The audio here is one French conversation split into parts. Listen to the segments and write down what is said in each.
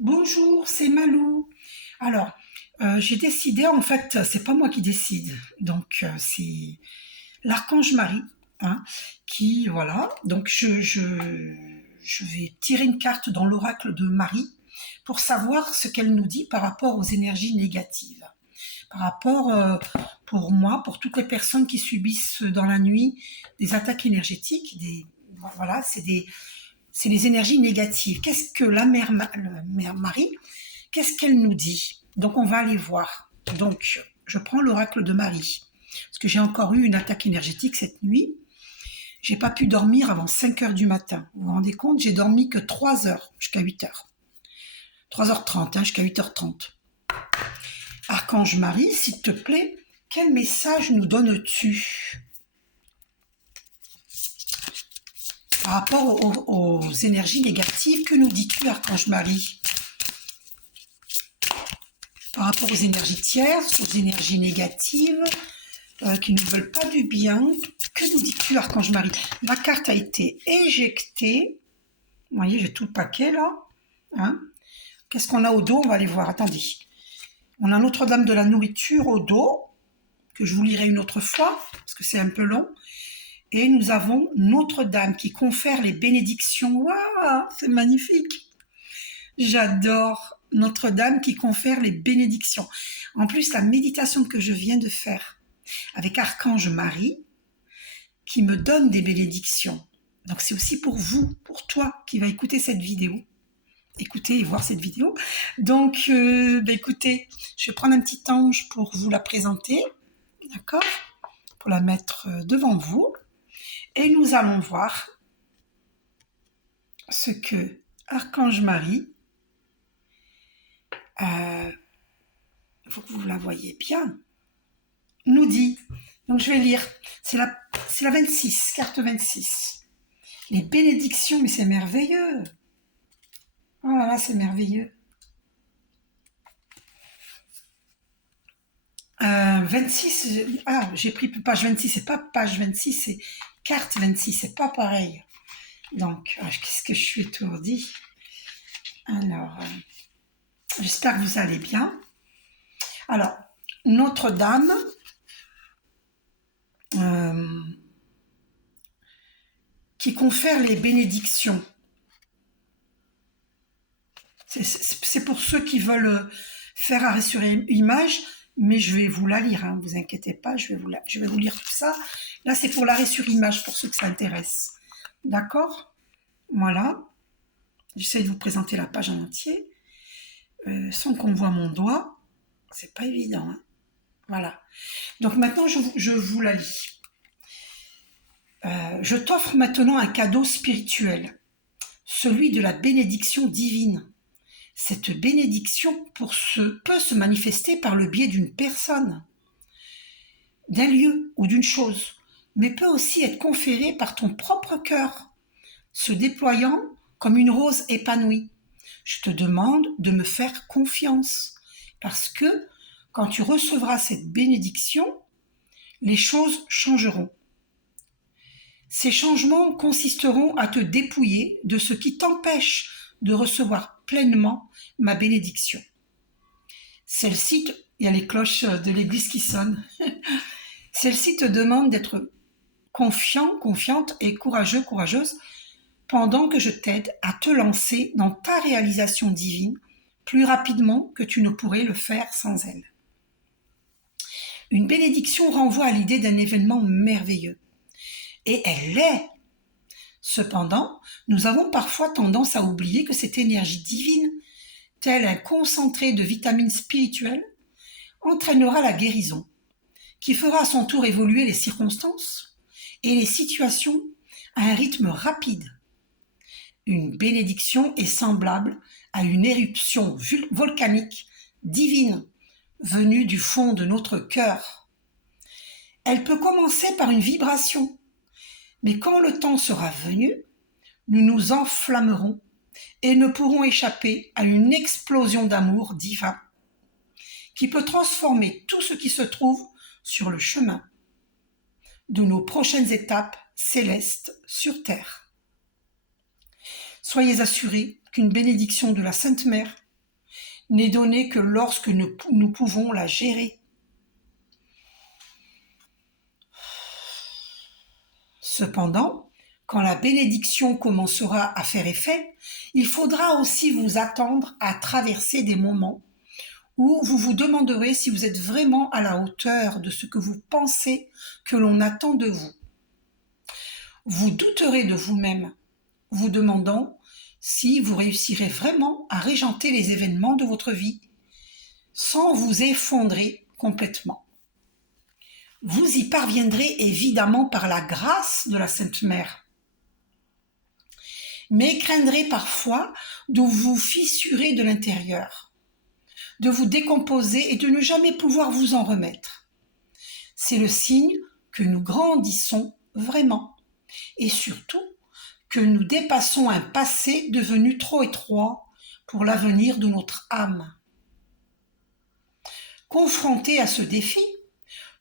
Bonjour, c'est Malou. Alors, j'ai décidé, en fait, c'est pas moi qui décide, donc c'est l'archange Marie, hein, qui, voilà, donc je vais tirer une carte dans l'oracle de Marie pour savoir ce qu'elle nous dit par rapport aux énergies négatives. Par rapport, pour moi, pour toutes les personnes qui subissent dans la nuit des attaques énergétiques, voilà, c'est les énergies négatives. Qu'est-ce que la mère Marie, qu'est-ce qu'elle nous dit? Donc on va aller voir. Donc je prends l'oracle de Marie, parce que j'ai encore eu une attaque énergétique cette nuit. J'ai pas pu dormir avant 5 heures du matin. Vous vous rendez compte? J'ai dormi que 3 heures jusqu'à 8 heures. 3h30, jusqu'à 8h30. Archange Marie, s'il te plaît, quel message nous donnes-tu par rapport aux énergies négatives? Que nous dis-tu, Archange Marie? Par rapport aux énergies tierces, aux énergies négatives, qui ne nous veulent pas du bien. Que nous dis-tu, Archange Marie? La carte a été éjectée. Vous voyez, j'ai tout le paquet là. Hein. Qu'est-ce qu'on a au dos? On va aller voir. Attendez. On a Notre-Dame de la nourriture au dos, que je vous lirai une autre fois, parce que c'est un peu long. Et nous avons Notre-Dame qui confère les bénédictions. Waouh, c'est magnifique. J'adore Notre-Dame qui confère les bénédictions. En plus, la méditation que je viens de faire avec Archange Marie, qui me donne des bénédictions. Donc c'est aussi pour vous, pour toi qui va écouter cette vidéo. Écoutez et voir cette vidéo. Donc, écoutez, je vais prendre un petit ange pour vous la présenter, d'accord? Pour la mettre devant vous. Et nous allons voir ce que Archange Marie, il faut que vous la voyez bien, nous dit. Donc je vais lire. C'est la 26, carte 26. Les bénédictions, mais c'est merveilleux. Oh là là, c'est merveilleux. 26, j'ai pris page 26, c'est pas page 26, c'est carte 26, c'est pas pareil. Donc, qu'est-ce que je suis étourdie. Alors, j'espère que vous allez bien. Alors, Notre-Dame, qui confère les bénédictions. C'est pour ceux qui veulent faire arrêt sur image, mais je vais vous la lire, hein, vous inquiétez pas, je vais vous lire tout ça. Là, c'est pour l'arrêt sur image, pour ceux que ça intéresse. D'accord? Voilà. J'essaie de vous présenter la page en entier, sans qu'on voit mon doigt. C'est pas évident, hein. Voilà. Donc maintenant, je vous la lis. Je t'offre maintenant un cadeau spirituel, celui de la bénédiction divine. Cette bénédiction peut se manifester par le biais d'une personne, d'un lieu ou d'une chose, mais peut aussi être conférée par ton propre cœur, se déployant comme une rose épanouie. Je te demande de me faire confiance, parce que quand tu recevras cette bénédiction, les choses changeront. Ces changements consisteront à te dépouiller de ce qui t'empêche de recevoir pleinement ma bénédiction. Celle-ci, il y a les cloches de l'église qui sonnent. Celle-ci te demande d'être confiant, confiante et courageux, courageuse pendant que je t'aide à te lancer dans ta réalisation divine plus rapidement que tu ne pourrais le faire sans elle. Une bénédiction renvoie à l'idée d'un événement merveilleux. Et elle l'est. Cependant, nous avons parfois tendance à oublier que cette énergie divine, telle un concentré de vitamines spirituelles, entraînera la guérison, qui fera à son tour évoluer les circonstances et les situations à un rythme rapide. Une bénédiction est semblable à une éruption volcanique divine venue du fond de notre cœur. Elle peut commencer par une vibration, mais quand le temps sera venu, nous nous enflammerons et ne pourrons échapper à une explosion d'amour divin qui peut transformer tout ce qui se trouve sur le chemin de nos prochaines étapes célestes sur Terre. Soyez assurés qu'une bénédiction de la Sainte Mère n'est donnée que lorsque nous pouvons la gérer. Cependant, quand la bénédiction commencera à faire effet, il faudra aussi vous attendre à traverser des moments où vous vous demanderez si vous êtes vraiment à la hauteur de ce que vous pensez que l'on attend de vous. Vous douterez de vous-même, vous demandant si vous réussirez vraiment à régenter les événements de votre vie sans vous effondrer complètement. Vous y parviendrez évidemment par la grâce de la Sainte Mère, mais craindrez parfois de vous fissurer de l'intérieur, de vous décomposer et de ne jamais pouvoir vous en remettre. C'est le signe que nous grandissons vraiment et surtout que nous dépassons un passé devenu trop étroit pour l'avenir de notre âme. Confrontés à ce défi,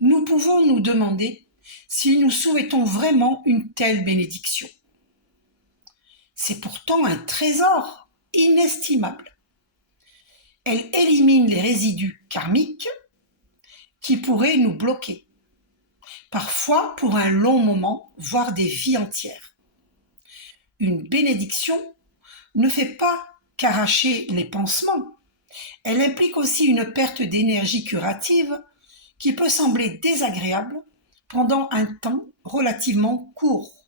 nous pouvons nous demander si nous souhaitons vraiment une telle bénédiction. C'est pourtant un trésor inestimable. Elle élimine les résidus karmiques qui pourraient nous bloquer, parfois pour un long moment, voire des vies entières. Une bénédiction ne fait pas qu'arracher les pansements. Elle implique aussi une perte d'énergie curative qui peut sembler désagréable pendant un temps relativement court,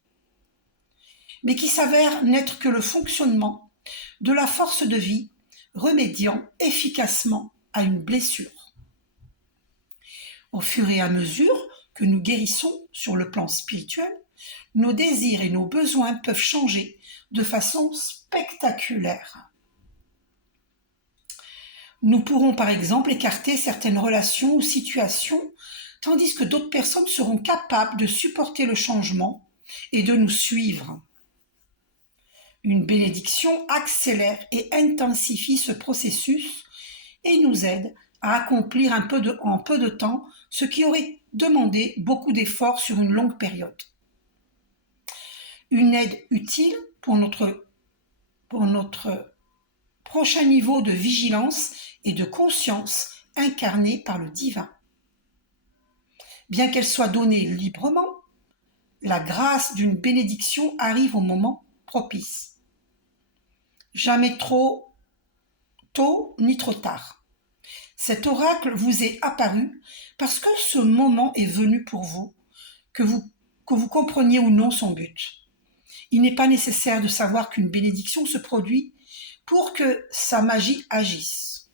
mais qui s'avère n'être que le fonctionnement de la force de vie remédiant efficacement à une blessure. Au fur et à mesure que nous guérissons sur le plan spirituel, nos désirs et nos besoins peuvent changer de façon spectaculaire. Nous pourrons par exemple écarter certaines relations ou situations, tandis que d'autres personnes seront capables de supporter le changement et de nous suivre. Une bénédiction accélère et intensifie ce processus et nous aide à accomplir en peu de temps ce qui aurait demandé beaucoup d'efforts sur une longue période. Une aide utile pour notre prochain niveau de vigilance et de conscience incarné par le divin. Bien qu'elle soit donnée librement, la grâce d'une bénédiction arrive au moment propice. Jamais trop tôt ni trop tard. Cet oracle vous est apparu parce que ce moment est venu pour vous, que vous compreniez ou non son but. Il n'est pas nécessaire de savoir qu'une bénédiction se produit pour que sa magie agisse.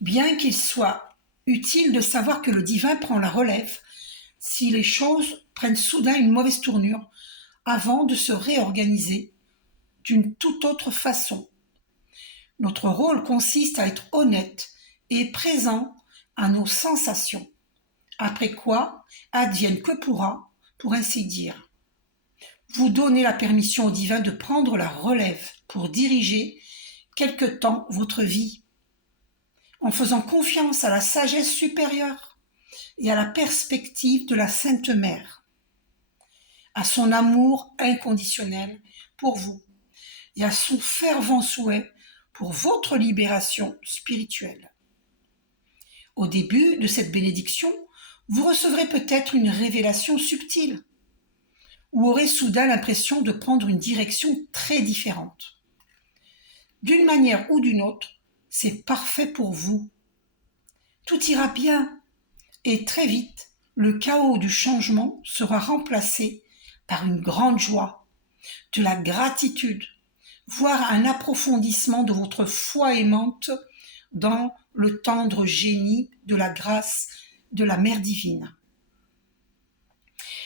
Bien qu'il soit utile de savoir que le divin prend la relève si les choses prennent soudain une mauvaise tournure avant de se réorganiser d'une toute autre façon. Notre rôle consiste à être honnête et présent à nos sensations, après quoi advienne que pourra, pour ainsi dire. Vous donnez la permission au divin de prendre la relève pour diriger quelque temps votre vie, en faisant confiance à la sagesse supérieure et à la perspective de la Sainte Mère, à son amour inconditionnel pour vous et à son fervent souhait pour votre libération spirituelle. Au début de cette bénédiction, vous recevrez peut-être une révélation subtile ou aurez soudain l'impression de prendre une direction très différente. D'une manière ou d'une autre, c'est parfait pour vous. Tout ira bien et très vite, le chaos du changement sera remplacé par une grande joie, de la gratitude, voire un approfondissement de votre foi aimante dans le tendre génie de la grâce de la Mère divine.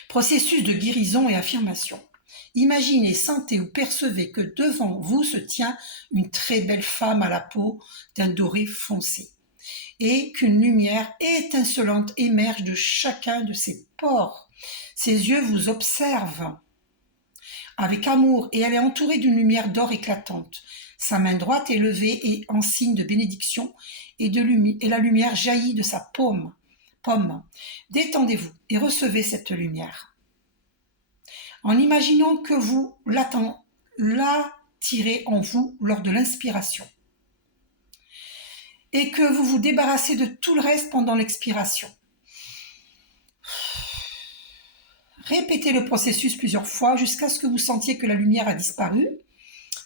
Processus de guérison et affirmation. Imaginez, sentez ou percevez que devant vous se tient une très belle femme à la peau d'un doré foncé et qu'une lumière étincelante émerge de chacun de ses pores. Ses yeux vous observent avec amour et elle est entourée d'une lumière d'or éclatante. Sa main droite est levée et en signe de bénédiction et la lumière jaillit de sa paume. Détendez-vous et recevez cette lumière. En imaginant que vous tiré en vous lors de l'inspiration. Et que vous vous débarrassez de tout le reste pendant l'expiration. Répétez le processus plusieurs fois jusqu'à ce que vous sentiez que la lumière a disparu,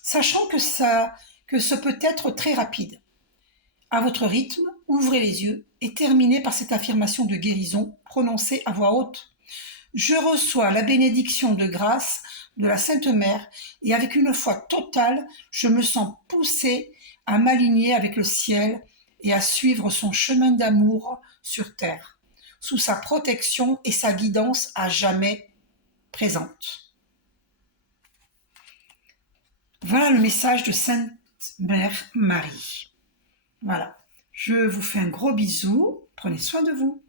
sachant que ce peut être très rapide. À votre rythme, ouvrez les yeux et terminez par cette affirmation de guérison prononcée à voix haute. Je reçois la bénédiction de grâce de la Sainte Mère et avec une foi totale, je me sens poussé à m'aligner avec le ciel et à suivre son chemin d'amour sur terre, sous sa protection et sa guidance à jamais présente. Voilà le message de Sainte Mère Marie. Voilà, je vous fais un gros bisou, prenez soin de vous.